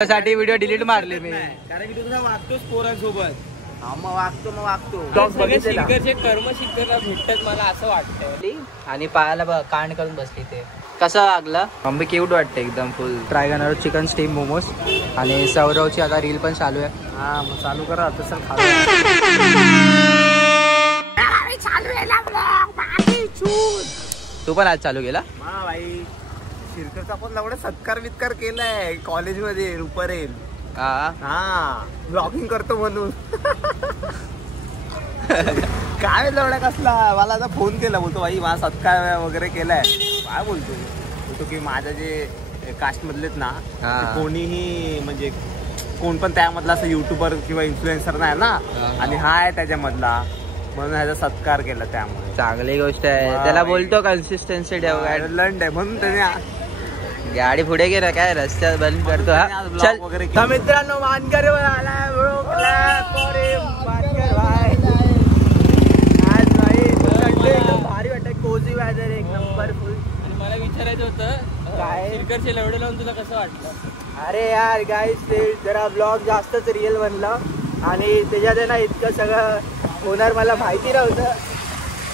साठी video delete मारले मी, कारण की तुझा वागतोच पोरांसोबत. मग वागतो शिकरचे कर्म शिकरला भेटतात मला असं वाटतंय. आणि पायाला बघ कांड करून बसली. ते कसं लागलं मम्मी क्यूट वाटते एकदम. फुल ट्राय करणार चिकन स्टीम मोमोज. आणि सौरवची आता रील पण चालू आहे. हा मग चालू करा तसं तू पण आज चालू केला. हा भाई शिरकरचा पण एवढा सत्कार वित्कार केलाय कॉलेजमध्ये रुपरेल. हा ब्लॉगिंग करतो म्हणून. काय लवड्या कसला मला आता फोन केला, बोलतो भाई माझा सत्कार वगैरे केलाय. काय बोलतो की माझ्या जे कास्ट मधलेत ना कोणीही म्हणजे कोण पण त्यामधला असं युट्यूबर किंवा इन्फ्लुएन्सर नाही ना, आणि हा आहे त्याच्यामधला म्हणून ह्याचा सत्कार केला. त्यामुळे चांगली गोष्ट आहे. त्याला बोलतो कन्सिस्टन्सी ठेव. लंड आहे म्हणून त्याने गाडी पुढे गेला काय रस्त्यात बंद करतो. चल वगैरे मित्रांनो मानकर आलाय आज भाई भारी वाटत. कोझी वेदर एक नंबर फुल. आणि मला विचारायचं होतं काय शिरकरचे लवडे लावून तुला कसं वाटलं. अरे यार गाईस ते जरा ब्लॉग जास्तच रिअल बनला आणि त्याच्यात ना इतकं सगळं होणार मला माहिती नव्हतं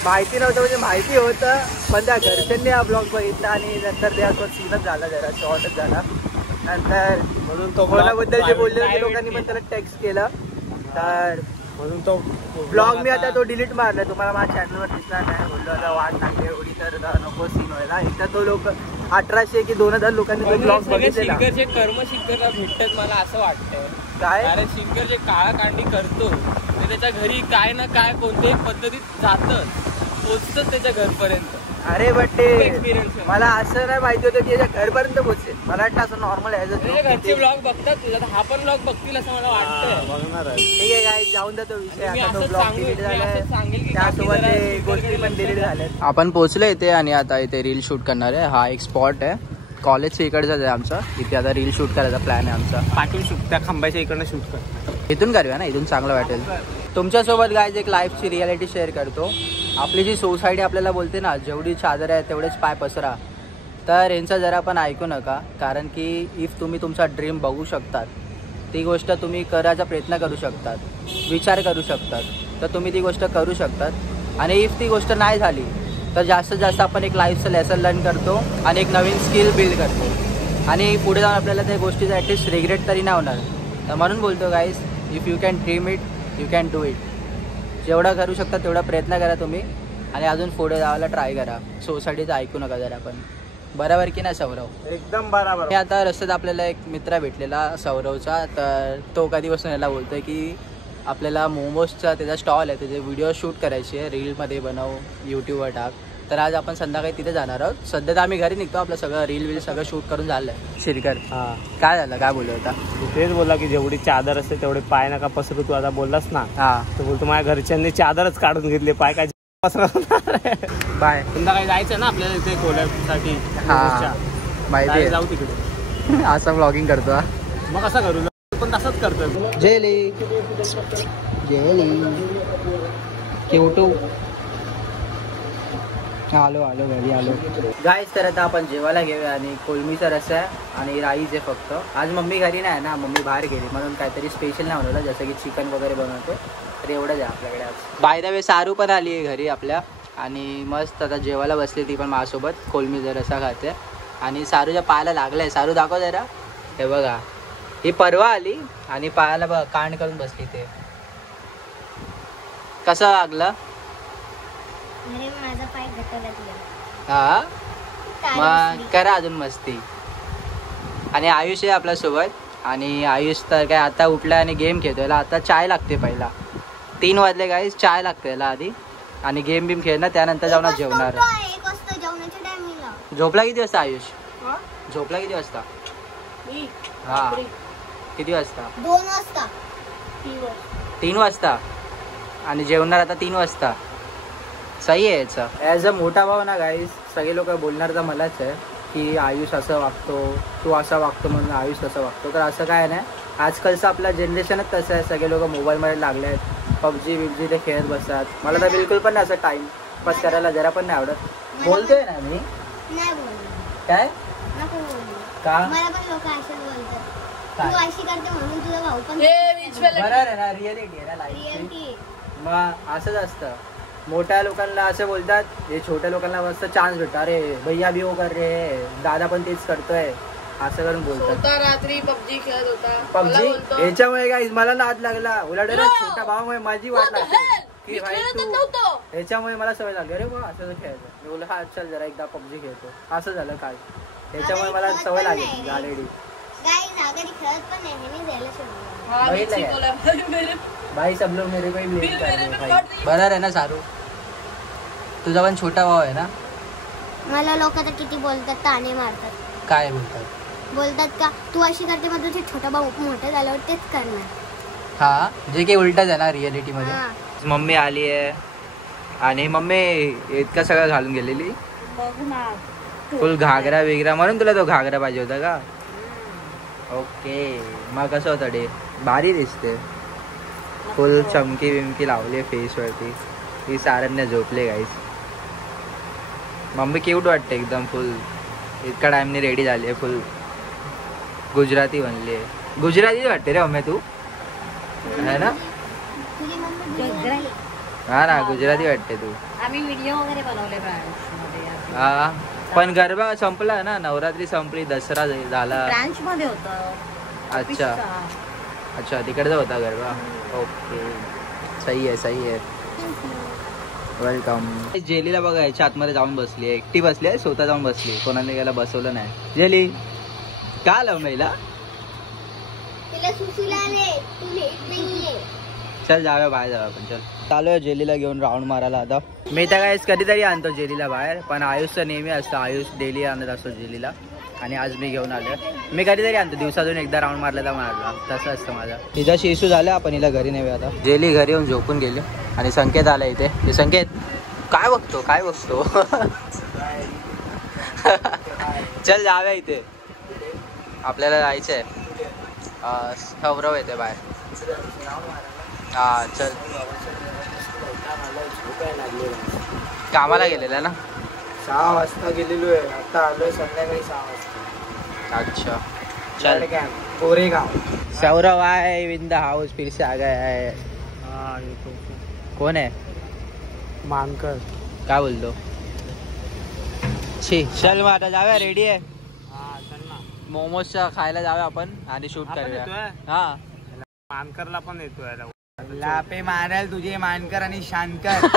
म्हणजे माहिती होतं, पण त्या घरच्यांनी हा ब्लॉग बघितला आणि नंतर त्यासोबत सीनच झाला, जरा शॉर्टच झाला. नंतर म्हणून तो कोणाबद्दल जे बोलले ते लोकांनी पण त्याला टेक्स्ट केलं, तर म्हणून तो ब्लॉग मी आता तो डिलीट मारला. तुम्हाला माझ्या चॅनलवर दिसला नाही. बोललो आता वाट टाकली एवढी तर नको सीन व्हायला. एकदा तो लोक 1800 की 2000 लोकांनी तो ब्लॉग बघितलेला. शिरकरचे कर्म शिकरला भेटतात मला असं वाटतंय. काय अरे शिरकर जे काळाकांडी करतो ते त्याच्या घरी काय ना काय कोणत्याही पद्धतीत जातं, पोचतं त्याच्या घरपर्यंत. अरे बट ते एक्सपिरियन्स मला असं नाही माहिती होतं की याच्या घरपर्यंत पोहोचेल. मला वाटतं असं नॉर्मल आहे. घरचे ब्लॉग बघतात तुला, हा पण ब्लॉग बघतील असं मला वाटतंय. बघणार आहे. ठीक आहे काय जाऊन जातो विषय. मी आता तो असंच ब्लॉग डिलीट झालाय, सांगेल की त्यासोबत ते गोष्टी पण डिलीट झाल्यात. आपण पोहोचलो इथे आणि आता इथे रील शूट करणार आहे. हा एक स्पॉट आहे कॉलेजच्या इकडचाच आहे आमचा. इथे आता रील शूट करायचा प्लॅन आहे आमचा. पाठवून शूट त्या खांबाच्या इकडनं शूट कर. इथून करूया ना, इथून चांगलं वाटेल. तुमच्यासोबत गायज एक लाईफची रियालिटी शेअर करतो. आपली जी सोसायटी आपल्याला बोलते ना जेवढी चादर आहे तेवढेच पाय पसरा, तर यांचं जरा पण ऐकू नका. कारण की इफ तुम्ही तुमचा ड्रीम बघू शकतात, ती गोष्ट तुम्ही करायचा प्रयत्न करू शकतात, विचार करू शकतात, तर तुम्ही ती गोष्ट करू शकतात. आणि इफ ती गोष्ट नाही झाली तर जास्तीत जास्त आपण एक लाईफचं लेसन लर्न करतो आणि एक नवीन स्किल बिल्ड करतो. आणि पुढे जाऊन आपल्याला त्या गोष्टीचा ॲटलिस्ट रिग्रेट तरी नाही होणार. तर म्हणून बोलतो guys, if you can dream it you can do it. जेवढा करू शकता तेवढा प्रयत्न करा तुम्ही आणि अजून पुढे जायला ट्राय करा. सोसायटीचं ऐकू नका जरा पण. बरोबर की नाही सौरव? एकदम बरोबर. हे आता रस्त्यात आपल्याला एक मित्र भेटलेला सौरवचा, तर तो कधीपासून याला बोलतोय की आपल्याला मोमोजचा त्याचा स्टॉल आहे, त्याचे व्हिडिओ शूट करायची आहे, रीलमध्ये बनव, यूट्यूबवर टाक. तर आज आपण संध्याकाळी तिथे जाणार आहोत. सध्या तर आम्ही घरी निघतो, आपलं सगळं रील सगळं शूट करून झालं आहे. शिरकर काय झालं, काय बोललो होता? तेच बोला की जेवढी चादर असते तेवढे पाय नका पसरू. तू आता बोललास ना, तर बोलतो माझ्या घरच्यांनी चादरच काढून घेतली, पाय काय पसरवणार. बाय. संध्याकाळी जायचं ना आपल्याला इथे कोल्हापूरसाठी. माहिती जाऊ तिकडे. असं ब्लॉगिंग करतो. मग असं करू पण तसंच करतो. जेली क्यूटू. आलो घरी आलो. गाईस तर आता आपण जेवायला घेऊया. आणि कोलमीचा रस्सा आहे आणि राईस आहे फक्त. आज मम्मी घरी नाही ना, मम्मी बाहेर गेली, म्हणून काहीतरी स्पेशल नाही बनवलं, जसं की चिकन वगैरे बनवतो. तर एवढंच आहे आपल्याकडे आज. बाय द वे सारू पण आली आहे घरी आपल्या आणि मस्त आता जेवायला बसली ती पण माझ्यासोबत. कोलमीचा रस्सा खाते आणि सारूच्या पायाला लागलाय. सारू दाखव जरा. हे बघा, ही परवा आली आणि पायाला बघ कांड करून बसली. ते कसं लागलं? हा मग करा अजून मस्ती. आणि आयुष आहे आपल्यासोबत आणि आयुष तर काय आता उठलाय आणि गेम खेळतोय. आता चाय लागते. पहिला 3 वाजले गाईस, चाय लागते याला आधी आणि गेम बिम खेळणार, त्यानंतर जाऊन जेवणार. झोपला किती वाजता आयुष? झोपला किती वाजता? हा किती वाजता? 2 वाजता. 3 वाजता आणि जेवणार आता 3 वाजता. सही आहे याचा. ॲज अ मोठा भाऊ ना गाईस, सगळे लोक बोलणार तर मलाच आहे की आयुष असं वागतो, तू असा वागतो म्हणून आयुष तसं वागतो. तर असं काय नाही. आजकालचं आपलं जनरेशनच तसं आहे. सगळे लोक मोबाईलमध्ये लागले आहेत, पबजी बिबजी ते खेळत बसतात. मला तर बिलकुल पण नाही असं टाइमपास करायला जरा पण नाही आवडत. बोलतोय ना मी. काय नको बोलू. का? मला पण लोक असंच बोलतात. तू अशी करते म्हणून तुझा भाऊ पण बरोबर आहे ना, रिअलिटी आहे ना लाईफची. मग असंच असतं. मोठ्या लोकांना असं बोलतात, हे छोट्या लोकांना मस्त चान्स भेटतो, अरे भैया भी वो कर रे, दादा पण तेच करतोय, असं करून बोलतात. रात्री पबजी खेळत होता. पबजी याच्यामुळे काय मला नाद लागला, उलट छोट्या भावामुळे माझी वाट लागते की भाई तू, याच्यामुळे मला सवय लागली, अरे बा असं खेळायचं. मी बोललो हा चल जरा एकदा पबजी खेळतो. असं झालं काय, त्याच्यामुळे मला सवय लागली ऑलरेडी. भाई सब लोग मेरे को ही ब्लेम कर रहे हैं भाई. बरोबर आहे ना सारू, तुझा पण छोटा भाऊ आहे ना. मला लोक तर किती बोलतात, ताणे मारतात. काय बोलतात? बोलतात का तू अशी करते मग तुझे छोटा भाऊ मोठे झाल्यावर तेच करणार. हा, जे काही उलटच आहे ना रिअलिटी मध्ये. मम्मी आली आहे आणि मम्मी इतका सगळं घालून गेलेली, फुल घागरा वेगरा, म्हणून तुला तो घागरा पाहिजे होता का? ओके, मग कसं होतं डे? भारी दिसते, फुल चमकी बिमकी लावली फेस वरती. ही सारण्य झोपले गाईस. मम्मी क्यूट वाटते एकदम, फुल इतका टाइमने रेडी झाली आहे, फुल गुजराती बनली आहे. गुजराती वाटते रे मम्मी तू, है ना? तुझी मम्मी हा ना, गुजराती वाटते तू. आम्ही व्हिडिओ वगैरे बनवले ब्रांच हा, पण गरबा संपला ना, नवरात्री संपली, दसरा झाला. ब्रांच मध्ये होतं. अच्छा अच्छा, तिकडचा होता गरबा. ओके, सही आहे सही आहे. वेलकम. जेलीला बघा, याच्या आतमध्ये जाऊन बसली आहे, एकटी बसली आहे, स्वतः जाऊन बसली, कोणाने गेला बसवलं नाही. जेली का आलं महिला? चल जाऊया बाहेर, जाऊया आपण. चल चालू आहे जेलीला घेऊन राऊंड मारायला. आता मी तर काय कधीतरी आणतो जेलीला बाहेर, पण आयुषचं नेहमी असतं, आयुष डेली आणत असतो जेलीला, आणि आज मी घेऊन आलो. मी कधीतरी आणतो, दिवसातून एकदा राऊंड मारला तर मारला, तसं असतं माझा. तिच्याशी इशू झाला, आपण हिला घरी नेऊया आता. जेली घरी येऊन झोपून गेली आणि संकेत आला इथे. हे संकेत काय बघतो, काय बघतो? चल जाऊया, इथे आपल्याला जायचं आहे. सौरव येते बाहेर. हा चल, कामाला गेलेला ना? 6 वाजता गेलेलो आहे, आता आलोय संध्याकाळी 6 वाजता. अच्छा चल. कोरेगाव. सौरव आहे विन द हाउस, फिर से आ गया है. हा, कोण आहे? मानकर. काय बोलतो? छी, चल मग आता जाऊया, रेडी आहे. हा चल ना, मोमोज खायला जाऊया आपण आणि शूट करूया. हा, मानकरला पण येतोय. लापे मारायला तुझे मानकर आणि शानकर. काय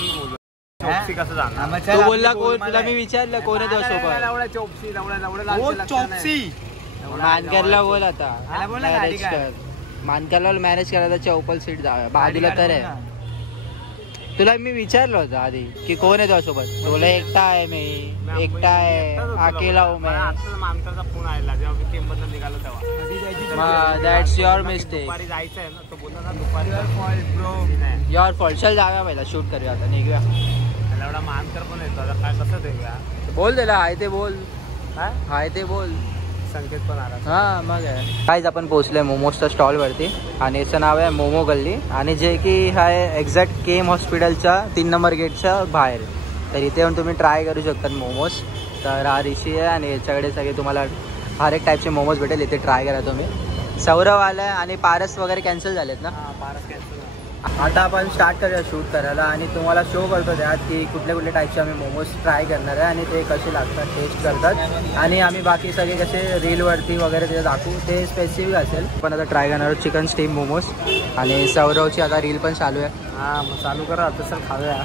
बोलू, चोपसी कसं जाणार? तू बोलला कोण? तुला मी विचारलं कोण आहे तुझ्यासोबत? चोपसी चोपसी. मानकरला बोल आता, मॅनेज कर. मानकरला मॅनेज करायला चौपल सीट जाऊया, बाजूला तर आहे. तुला मी विचारलं होतं आधी की कोण आहे तुझ्यासोबत, तुला एकटा आहे, मी एकटा आहे, अकेला हूं मैं. मानकरचा फोन आला जेव्हा मी टीममधनं निघालो तेव्हा. That's your mistake. दुपारी जायचं आहे ना, तो बोलला ना दुपारी. Bro, your fault. चल जाऊया, पहिला शूट करूया, आता निघूया. एवढा मानकर पण येतो, आता काय कसं देऊया? बोल त्याला, हाय ते बोल, हाय ते बोल. संकेत पण आला. हा मग काहीच आपण पोहोचलोय मोमोजच्या स्टॉल वरती, आणि याचं नाव आहे मोमो गल्ली, आणि जे की आहे एक्झॅक्ट केम हॉस्पिटलच्या 3 नंबर गेटच्या बाहेर. तर इथे येऊन तुम्ही ट्राय करू शकता मोमोज. तर हा ऋषी आहे आणि याच्याकडे सगळे तुम्हाला हर एक टाईपचे मोमोज भेटेल, इथे ट्राय करा तुम्ही. सौरव आलाय आणि पारस वगैरे कॅन्सल झालेत ना? पारस कॅन्सल. आता आपण स्टार्ट करूया शूट करायला, आणि तुम्हाला शो करतो त्यात की कुठल्या कुठल्या टाईपचे आम्ही मोमोज ट्राय करणार आहे आणि ते कसे लागतात, टेस्ट करतात, आणि आम्ही बाकी सगळे कसे रीलवरती वगैरे ते दाखवू, ते स्पेसिफिक असेल. पण आता ट्राय करणार आहोत चिकन स्टीम मोमोज, आणि सौरवची आता रील पण चालू आहे. हां, मग चालू करा तसं खाऊया.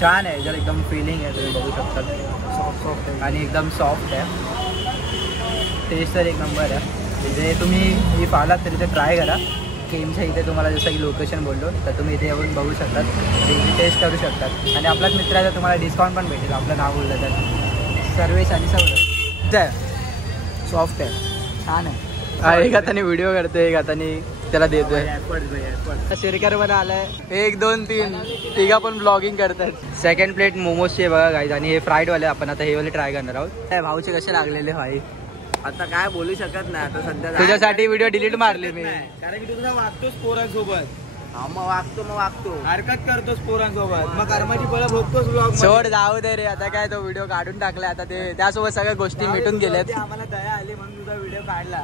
छान आहे, जर एकदम फिलिंग आहे, तुम्ही बघू शकतात. सॉफ्ट आहे आणि एकदम सॉफ्ट आहे, टेस्ट तर एक नंबर आहे. जे तुम्ही इफ आलात तरी ते ट्राय करा. केमच्या इथे तुम्हाला जसं की लोकेशन बोललो, तर तुम्ही इथे येऊन बघू शकतात, टेस्ट करू शकतात, आणि आपलाच मित्राचा तुम्हाला डिस्काउंट पण भेटेल आपलं नाव बोललं तर. सर्वेश आणि सौरभ आहे, सॉफ्ट आहे, छान आहे. एक हाताने व्हिडिओ करतोय, एक हाताने त्याला देतोय. शिरकर मध्ये आलाय, 1 2 3 तिघा पण ब्लॉगिंग करतात. सेकंड प्लेट मोमोजचे बघा गाईज, आणि हे फ्राईड वाले आपण आता हे वाले ट्राय करणार आहोत. भाऊचे कसे लागलेले भाई, आता काय बोलू शकत नाही. आता सध्या तुझ्यासाठी व्हिडिओ डिलीट मारले मी, कारण की तुझा वागतोच पोरांसोबत. हा मग वागतो हरकत करतोस पोरांसोबत मग कर्माची फळं भोगतोस ब्लॉग सोड जाऊ दे रे, आता काय तो व्हिडिओ काढून टाकलाय, आता ते त्यासोबत सगळ्या गोष्टी मिटून गेल्यात. आम्हाला दया आली म्हणून तुझा व्हिडिओ काढला.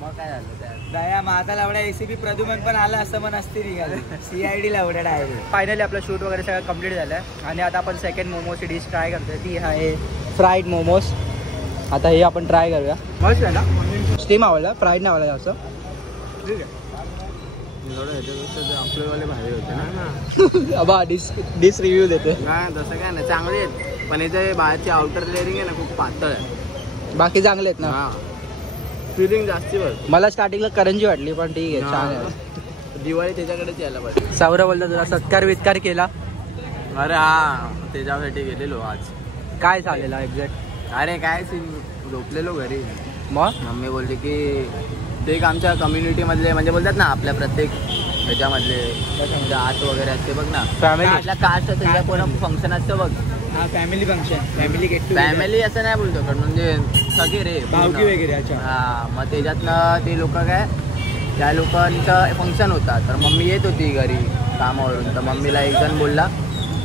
मग काय झालं त्यात. दया माझा लावड्या एसीपी प्रदुमन पण आला असं पण असते निघाली. CID लावड्या डायरेक्ट. फायनली आपलं शूट वगैरे सगळं कम्प्लीट झालंय आणि आता आपण सेकंड मोमोची डिश ट्राय करतोय. ती आहे फ्राईड मोमोज. आता हे आपण ट्राय करूया. मस्त आहे ना? स्टीम आवडला, फ्राईड नाही आवडला असं. ठीक आहे. आपलेवाले भारी होते ना. अबा डिश रिव्ह्यू देते. नाही तसं काय नाही, चांगले आहेत पण इथे बाहेरची आउटर लेअरिंग आहे ना खूप पातळ आहे. बाकी चांगले आहेत ना? हा फिलिंग जास्ती बघ. मला स्टार्टिंगला करंजी वाटली पण ठीक आहे, छान आहे. दिवाळी त्याच्याकडेच यायला पाहिजे. सावरा बोलतो तुला सत्कार वित्कार केला? अरे हा त्याच्यासाठी गेलेलो आज. काय झालेलं एक्झॅक्ट? अरे काय सीन, झोपलेलो घरी. मग मम्मी बोलली की ते एक आमच्या कम्युनिटीमधले म्हणजे बोलतात ना आपल्या प्रत्येक ह्याच्यामधले जात वगैरे असते बघ ना, फॅमिली आपल्या कास्ट त्याच्या कोण फंक्शन असतं बघ. हा family function, family get family असं नाही बोलतो पण म्हणजे सगळे रे भावकी वगैरे. अच्छा. हा मग त्याच्यातनं ते लोक काय त्या लोकांचं फंक्शन होता तर मम्मी येत होती घरी कामावरून. तर मम्मीला एक जण बोलला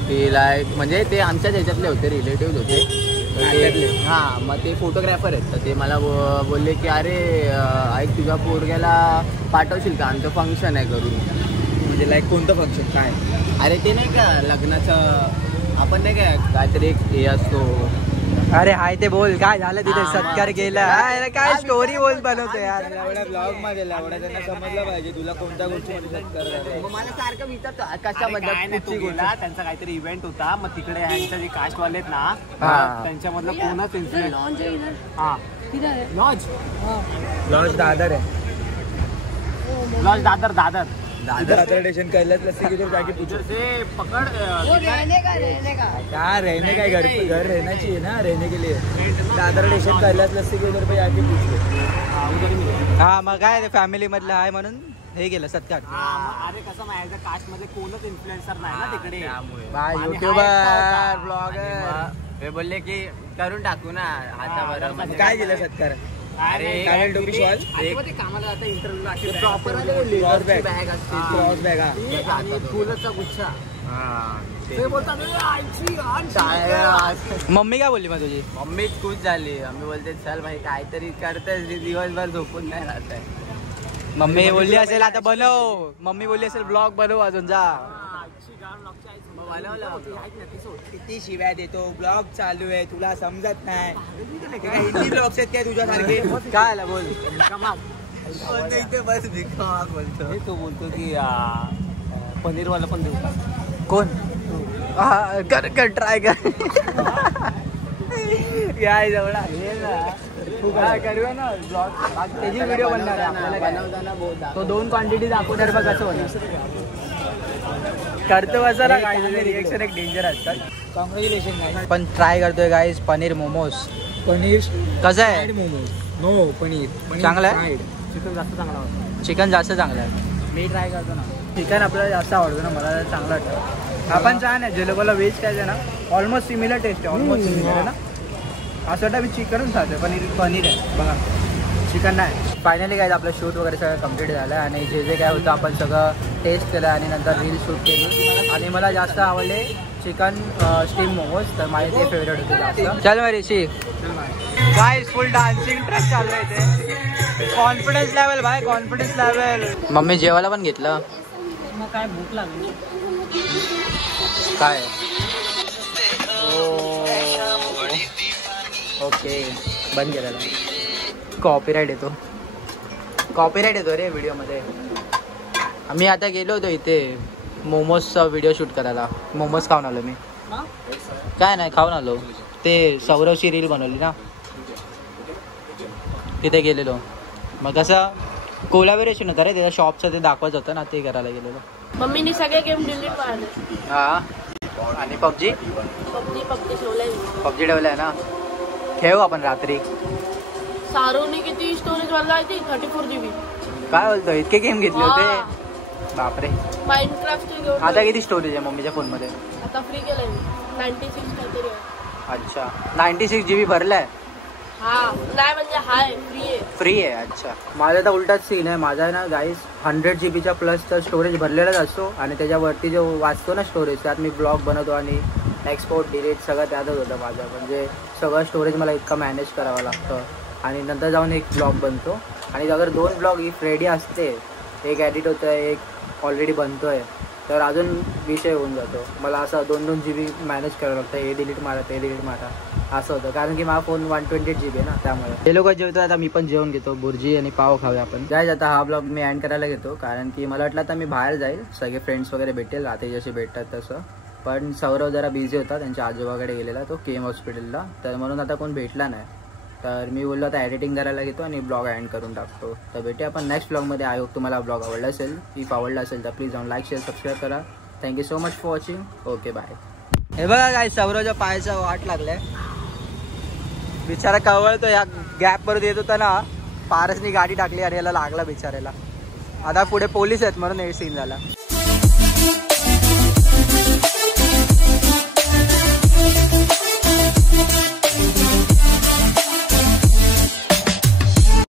तिला म्हणजे ते आमच्याच ह्याच्यातले होते, रिलेटिव्ह होते. हा मग ते फोटोग्राफर आहेत तर ते मला बोलले की अरे ऐक तुझ्या पोरग्याला पाठवशील का, आमचं फंक्शन आहे करून. म्हणजे लाईक कोणतं फंक्शन काय? अरे ते नाही का लग्नाचं आपण नाही काय काहीतरी एक हे असतो. अरे हाय ते बोल, काय झालं तिथे? सत्कार केला काय स्टोरी बोल बनवतो यार. लावड्या ब्लॉग मध्ये लावड्या त्यांना समजलं पाहिजे तुला कोणत्या गोष्टीमध्ये सत्कार करायचा. मग मला सारखं विचारतो कशाबद्दल बोलला. त्यांचा काहीतरी इव्हेंट होता मग तिकडे ह्यांच्या जे कास्टवाले आहेत ना त्यांच्यामधलं कोणच इन्फ्लुएन्स. हा लॉज लॉन्च दादर आहे. लॉज दादर स्टेशन कैलाश लस्सी की जाके पूछो से पकड़ रहने का क्या रहने का घर रहना चाहिए ना रहने के लिए. दादर स्टेशन कैलाश लस्सी के उधर पे जाके पूछो. हा मग काय ते फॅमिली मधलं आहे म्हणून हे केलं सत्कार. अरे कसं माझ्या कास्ट मध्ये कोणच इन्फ्लुएन्सर नाही ना तिकडे. बाय आणि युट्यूबर ब्लॉगर हे बोलले की करून टाकू ना हातावर. काय केलं सत्कार? अरे कावेल टोपी शॉल कामाला जाता interview proper cross bag. Bag असते क्रॉस बॅग हा. आणि फुलाचा गुच्छा. ते बोलतात मम्मी काय बोलली मग तुझी? मम्मी खुश झाली. मम्मी बोलते चल भाई काहीतरी करतेस, दिवसभर झोपून नाही राहत आहे. मम्मी बोलली असेल आता बनव, मम्मी बोलली असेल ब्लॉग बनव अजून जा. किती शिव्या देतो, ब्लॉग चालू आहे तुला समजत नाही. हिंदी ब्लॉग्स आहेत काय तुझ्यासारखे? काय आला बोल. बस बोलतो तो बोलतो की पनीरवाला पण देऊ का? कोण? कर ट्राय कर. काय जवळ करूया ना ब्लॉग, त्याची व्हिडिओ बनणार आहे आपल्याला. तो 2 क्वांटिटी दाखवणार बघ कसं होणार. करतो असं ना काय रिएक्शन एक डेंजर असतात. कॉंग्रॅच्युलेशन गाईस. पण ट्राय करतोय गाईस पनीर मोमोज. पनीर कसं आहे? मोमोज. नो पनीर चांगलं आहे? चिकन जास्त चांगला होता. चिकन जास्त चांगलं आहे. मी ट्राय करतो ना. चिकन आपल्याला जास्त आवडतं ना, मला चांगलं वाटतं. आपण छान आहे. जे लोकांना व्हेज खायचं ना ऑलमोस्ट सिमिलर टेस्ट आहे, ऑलमोस्ट सिमिलर आहे ना. असं वाटतं मी चिकनच खातो. पनीर आहे बघा, चिकन नाही. फायनली काय आपलं शूट वगैरे सगळं कम्प्लीट झालं आणि जे काय होतं आपण सगळं टेस्ट केलं आणि नंतर रील शूट केली. आणि मला जास्त आवडले चिकन स्टीम मोमोज, तर माझे ते फेवरेट होते जास्त. चल मग ऋषी, काय फुल डान्सिंग ट्रॅक चालू आहे ते. कॉन्फिडन्स लेवल भाई, कॉन्फिडन्स लेवल. मम्मी जेवायला पण घेतलं. मग काय भूक लागली. काय ओके बंद केलेला. कॉपीराईट येतो रे व्हिडिओमध्ये. मी आता गेलो होतो इथे मोमोजचा व्हिडिओ शूट करायला. मोमोज खाऊन आलो मी. काय नाही खाऊन आलो. ते सौरवची रील बनवली ना तिथे गेलेलो. मग कसं कोलॅबोरेशन होतं रे, त्याच्या शॉपचं ते दाखवायचं होतं ना, ते करायला गेलेलो. मम्मीने सगळे गेम डिलीट मारले. हा आणि पबजी ठेवलाय ना, खेळू आपण रात्री. सारूने किती स्टोरेज वाढला ती 34 GB. काय बोलतो, इतके गेम घेतले होते बापरे. माइनक्राफ्ट आता किती स्टोरेज आहे मम्मीच्या फोन मध्ये? आता फ्री केलंय 96 काहीतरी. अच्छा 96 GB भरलाय. हा नाही म्हणजे हाय फ्री आहे. फ्री आहे. अच्छा, माझा तर उलटाच सीन आहे. माझा आहे ना गाईस 100 GB प्लसचा स्टोरेज भरलेलाच असतो आणि त्याच्यावरती जो वाचतो ना स्टोरेज त्यात मी ब्लॉग बनवतो आणि एक्सपोर्ट डिलीट सगळं त्यातच होतं माझं. म्हणजे सगळं स्टोरेज मला इतकं मॅनेज करावं लागतं आणि नंतर जाऊन एक ब्लॉग बनतो. आणि अगर 2 ब्लॉग इफ रेडी असते, एक एडिट होतं आहे, एक ऑलरेडी बनतो आहे, तर अजून विषय होऊन जातो. मला असं 2-2 GB मॅनेज करावं लागतं. हे डिलीट मारा ते डिलीट मारा असं होतं, कारण की माझा फोन 128 GB आहे ना, त्यामुळे. हे लोक जेवतो, आता मी पण जेवण घेतो. बुर्जी आणि पाव खाऊया आपण. जायचं आता हा ब्लॉग मी एंड करायला घेतो, कारण की मला वाटलं आता मी बाहेर जाईल, सगळे फ्रेंड्स वगैरे भेटेल रात्री जसे भेटतात तसं. पण सौरव जरा बिझी होता, त्यांच्या आजोबाकडे गेलेला तो केम हॉस्पिटलला, तर म्हणून आता कोण भेटला नाही. तर मी बोललो आता एडिटिंग करायला घेतो आणि ब्लॉग एंड करून टाकतो. तर भेटूया आपण नेक्स्ट ब्लॉगमध्ये. आय होप तुम्हाला ब्लॉग आवडला असेल. इफ आवडला असेल तर प्लीज जाऊन लाईक शेअर सबस्क्राईब करा. Thank you so much for watching. Okay bye. हे बघा काय सौरवच्या पायाचा वाट लागलाय, बिचारा कवळतो. या गॅप परत येत होता ना, पारसनी गाडी टाकली आणि याला लागला बिचाऱ्याला. आता पुढे पोलीस आहेत म्हणून हे सीन झाला.